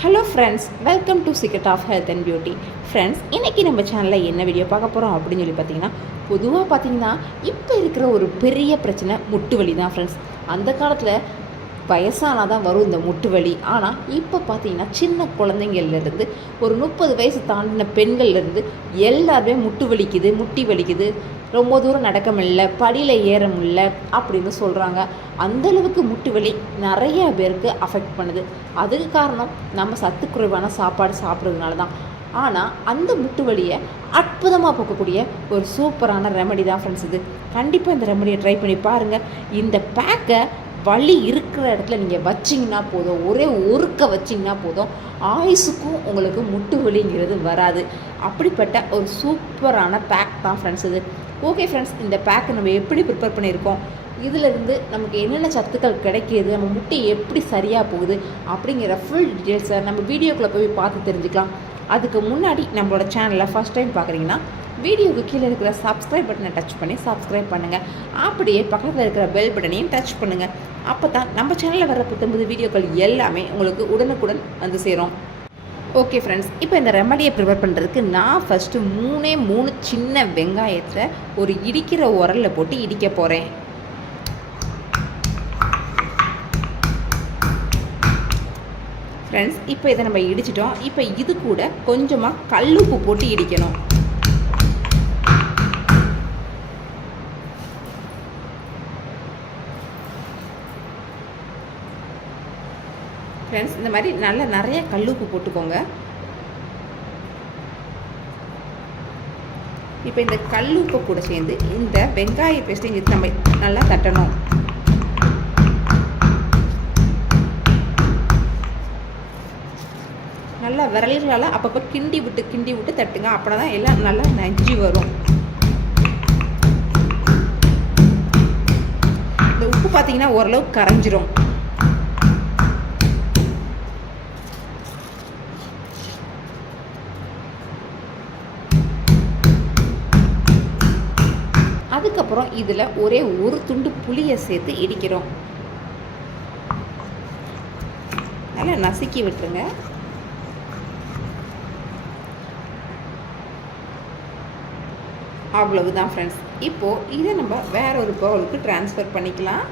Hello friends welcome to secret of health and beauty friends இன்றைக்கி நம்ம சேனலில் என்ன வீடியோ பார்க்க போகிறோம் அப்படின்னு சொல்லி பார்த்தீங்கன்னா பொதுவாக பார்த்தீங்கன்னா இப்போ இருக்கிற ஒரு பெரிய பிரச்சனை முட்டு வலி தான் ஃப்ரெண்ட்ஸ் அந்த காலத்தில் வயசானால் தான் வரும் இந்த முட்டு வலி. ஆனால் இப்போ பார்த்தீங்கன்னா சின்ன குழந்தைங்கள்லேருந்து ஒரு முப்பது வயசு தாண்டின பெண்கள்லேருந்து எல்லாருமே முட்டு வலிக்குது முட்டி வலிக்குது. ரொம்ப தூரம் நடக்க முடியல படியில் ஏற முடியல அப்படின்னு சொல்கிறாங்க அந்தளவுக்கு முட்டு வலி நிறைய பேருக்கு அஃபெக்ட் பண்ணுது. அதுக்கு காரணம் நம்ம சத்து குறைவான சாப்பாடு சாப்பிட்றதுனால தான் ஆனால் அந்த முட்டு வலியை அற்புதமாக போக்கக்கூடிய ஒரு சூப்பரான ரெமடி தான் ஃப்ரெண்ட்ஸ் இது. கண்டிப்பாக இந்த ரெமடியை ட்ரை பண்ணி பாருங்கள் இந்த பேக்கை வலி இருக்கிற இடத்துல நீங்கள் வச்சிங்கன்னா போதும். ஒரே ஒருக்க வச்சிங்கன்னா போதும். ஆயுசுக்கும் உங்களுக்கு முட்டு வலிங்கிறது வராது. அப்படிப்பட்ட ஒரு சூப்பரான பேக் தான் ஃப்ரெண்ட்ஸ் இது. ஓகே ஃப்ரெண்ட்ஸ் இந்த பேக்கை நம்ம எப்படி ப்ரிப்பேர் பண்ணியிருக்கோம்? இதிலிருந்து நமக்கு என்னென்ன சத்துக்கள் கிடைக்கிது? நம்ம முட்டை எப்படி சரியாக போகுது? அப்படிங்கிற ஃபுல் டீட்டெயில்ஸை நம்ம வீடியோக்குள்ளே போய் பார்த்து தெரிஞ்சுக்கலாம். அதுக்கு முன்னாடி நம்மளோட சேனலை ஃபஸ்ட் டைம் பார்க்குறீங்கன்னா வீடியோவுக்கு கீழே இருக்கிற சப்ஸ்கிரைப் பட்டனை டச் பண்ணி சப்ஸ்கிரைப் பண்ணுங்கள் அப்படியே பக்கத்தில் இருக்கிற பெல் பட்டனையும் டச் பண்ணுங்கள் அப்போ தான் நம்ம சேனலில் வர புத்தம்பது வீடியோக்கள் எல்லாமே உங்களுக்கு உடனுக்குடன் வந்து சேரும். ஓகே ஃப்ரெண்ட்ஸ் இப்போ இந்த ரெமடியை ப்ரிப்பேர் பண்ணுறதுக்கு நான் ஃபஸ்ட்டு மூணே மூணு சின்ன வெங்காயத்தை ஒரு இடிக்கிற உரலில் போட்டு இடிக்க போகிறேன் ஃப்ரெண்ட்ஸ் இப்போ இதை நம்ம இடிச்சிட்டோம். இப்போ இது கூட கொஞ்சமாக கல்லுப்பு போட்டு இடிக்கணும். ஃப்ரெண்ட்ஸ் இந்த மாதிரி நல்லா நிறைய கல்லுப்பு போட்டுக்கோங்க. இப்போ இந்த கல்லுப்பு கூட சேர்ந்து இந்த வெங்காய பேஸ்ட்டை இங்கே நம்ம நல்லா தட்டணும். நல்லா விரல்களால் அப்பப்போ கிண்டி விட்டு கிண்டி விட்டு தட்டுங்க. அப்படின்னா தான் எல்லாம் நல்லா நஞ்சு வரும். இந்த உப்பு பார்த்தீங்கன்னா ஓரளவுக்கு கரைஞ்சிரும். அதுக்கப்புறம் இதில் ஒரே ஒரு துண்டு புளியை சேர்த்து இடிக்கிறோம். நல்லா நசுக்கி விட்டுருங்க. அவ்வளவுதான் ஃப்ரெண்ட்ஸ் இப்போது இதை நம்ம வேற ஒரு பவுலுக்கு ட்ரான்ஸ்ஃபர் பண்ணிக்கலாம்.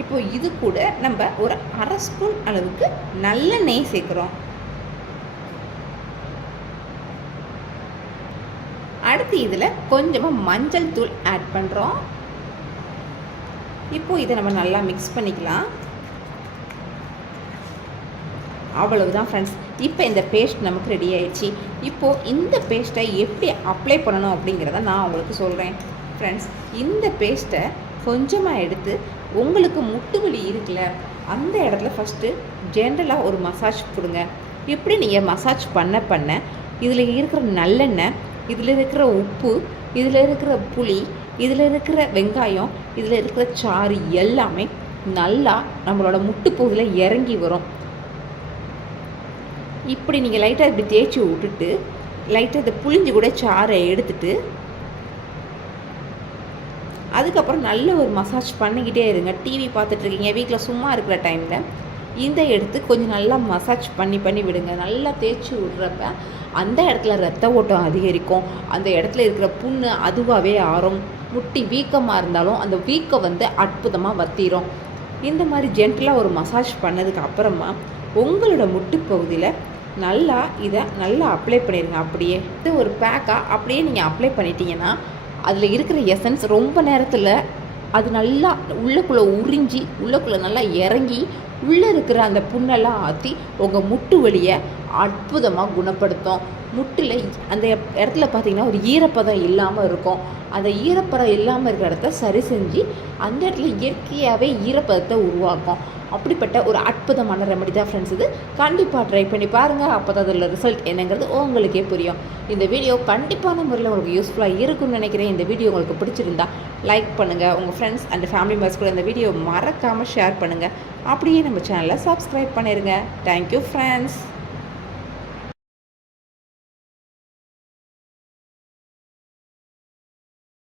இப்போ இது கூட நம்ம ஒரு அரை ஸ்பூன் அளவுக்கு நல்ல நெய் சேர்க்குறோம். அடுத்து இதில் கொஞ்சமாக மஞ்சள் தூள் ஆட் பண்ணுறோம் இப்போ இதை நம்ம நல்லா மிக்ஸ் பண்ணிக்கலாம். அவ்வளவுதான் ஃப்ரெண்ட்ஸ் இப்போ இந்த பேஸ்ட் நமக்கு ரெடி ஆயிடுச்சு. இப்போது இந்த பேஸ்ட்டை எப்படி அப்ளை பண்ணணும் அப்படிங்கிறத நான் உங்களுக்கு சொல்கிறேன் ஃப்ரெண்ட்ஸ் இந்த பேஸ்ட்டை கொஞ்சமாக எடுத்து உங்களுக்கு முட்டு வலி இருக்குல்ல அந்த இடத்துல ஃபஸ்ட்டு ஜென்ரலாக ஒரு மசாஜ் கொடுங்க எப்படி நீங்கள் மசாஜ் பண்ண பண்ண இதில் இருக்கிற நல்லெண்ணெய் இதில் இருக்கிற உப்பு இதில் இருக்கிற புளி இதில் இருக்கிற வெங்காயம் இதில் இருக்கிற சாறு எல்லாமே நல்லா நம்மளோட முட்டுப்பகுதியில் இறங்கி வரும். இப்படி நீங்கள் லைட்டாக இப்படி தேய்ச்சி விட்டுட்டு லைட்டாக இதை புளிஞ்சு கூட சாறை எடுத்துட்டு அதுக்கப்புறம் நல்ல ஒரு மசாஜ் பண்ணிக்கிட்டே இருங்க. டிவி பார்த்துட்ருக்கீங்க வீட்டில் சும்மா இருக்கிற டைமில் இந்த எடுத்து கொஞ்சம் நல்லா மசாஜ் பண்ணி பண்ணி விடுங்க. நல்லா தேய்ச்சி விட்றப்ப அந்த இடத்துல ரத்த ஓட்டம் அதிகரிக்கும். அந்த இடத்துல இருக்கிற புண்ணு அதுவாகவே ஆறும். முட்டி வீக்கமாக இருந்தாலும் அந்த வீக்கம் வந்து அற்புதமாக வத்திரும். இந்த மாதிரி ஜென்டலாக ஒரு மசாஜ் பண்ணதுக்கு அப்புறமா உங்களோட முட்டு பகுதியில் நல்லா இதை நல்லா அப்ளை பண்ணிடுங்க அப்படியே. இது ஒரு பேக்காக அப்படியே நீங்கள் அப்ளை பண்ணிட்டீங்கன்னா அதில் இருக்கிற எசன்ஸ் ரொம்ப நேரத்தில் அது நல்லா உள்ளக்குள்ளே உறிஞ்சி உள்ளக்குள்ளே நல்லா இறங்கி உள்ளே இருக்கிற அந்த புண்ணெல்லாம் ஆற்றி உங்கள் முட்டு வலியை அற்புதமாக குணப்படுத்தும். முட்டில் அந்த இடத்துல பார்த்திங்கன்னா ஒரு ஈரப்பதம் இல்லாமல் இருக்கும். அந்த ஈரப்பதம் இல்லாமல் இருக்கிற இடத்த சரி செஞ்சு அந்த இடத்துல இயற்கையாகவே ஈரப்பதத்தை உருவாக்கும். அப்படிப்பட்ட ஒரு அற்புதமான ரெமடி தான் ஃப்ரெண்ட்ஸ் இது. கண்டிப்பாக ட்ரை பண்ணி பாருங்கள் அப்போ தான் அதில் ரிசல்ட் என்னங்கிறது உங்களுக்கே புரியும். இந்த வீடியோ கண்டிப்பான முறையில் உங்களுக்கு யூஸ்ஃபுல்லாக இருக்கும்னு நினைக்கிறேன். இந்த வீடியோ உங்களுக்கு பிடிச்சிருந்தா லைக் பண்ணுங்கள் உங்கள் ஃப்ரெண்ட்ஸ் அண்ட் ஃபேமிலி மெம்பர்ஸ் கூட இந்த வீடியோ மறக்காமல் ஷேர் பண்ணுங்கள் அப்படியே நம்ம சேனலை சப்ஸ்கிரைப் பண்ணிடுங்க தேங்க்யூ ஃப்ரெண்ட்ஸ்